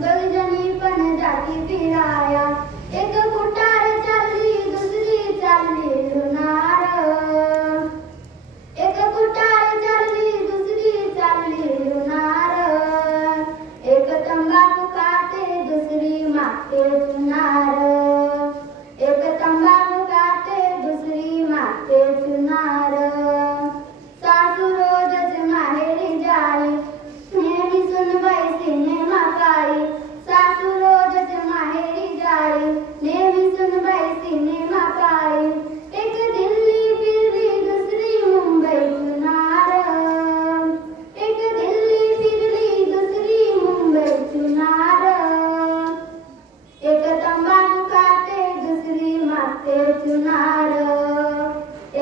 दोघी जणी पण जाती फिराया एक कुटार चालली दुसरी चालली लुनार एक कुटार चालली दुसरी चालली लुनार एक तंबाखू खाते दुसरी मागते चुनार एक तंबाखू खाते दुसरी मागते चुनार सासू रोजच माहेरी जाई नेहमी सुनबाई सिनेमा पाई सासू रोजच माहेरी जाई नेहमी सुनबाई सिनेमा पाई एक दिल्ली फिरली दुसरी मुंबई चुनार एक दिल्ली फिरली दुसरी मुंबई चुनार एक तंबाखू खाते दुसरी मागते चुनार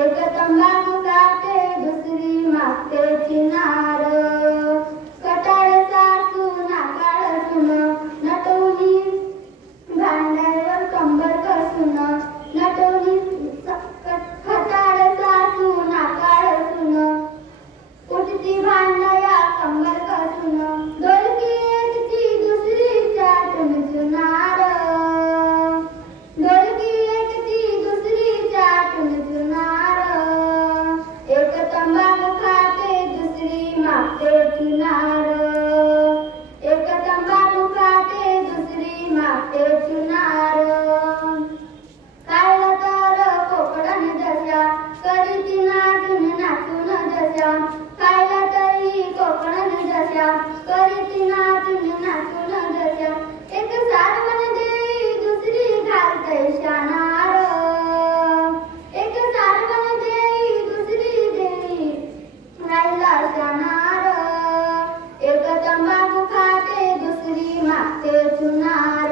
एक तंबाखू खाते दुसरी मागते चुनार कटाळ सासू नाकाळ सुन नटवली भांड्यावर कंबर कसून नटवली कटाळ सासू नाकाळ सुन उठती भांडया कंबर कसून ढोलकी एकची दुसरी चाटून चुनार ढोलकी एकची दुसरी चाटून चुनार एक तंबाखू खाते दुसरी मागते चुनार एक तंबाखू खाते दुसरी मागते चुनार खायला तर कोकडन जशा करीती नाचून नाचून जशा खायला तरी कोकडन जशा करीती नाचून नाचून जशा एक सारवण देई दुसरी घालतय शानार एक सारवण देई दुसरी देई राहिला शानार एक तंबाखू खाते दुसरी मागते चुनार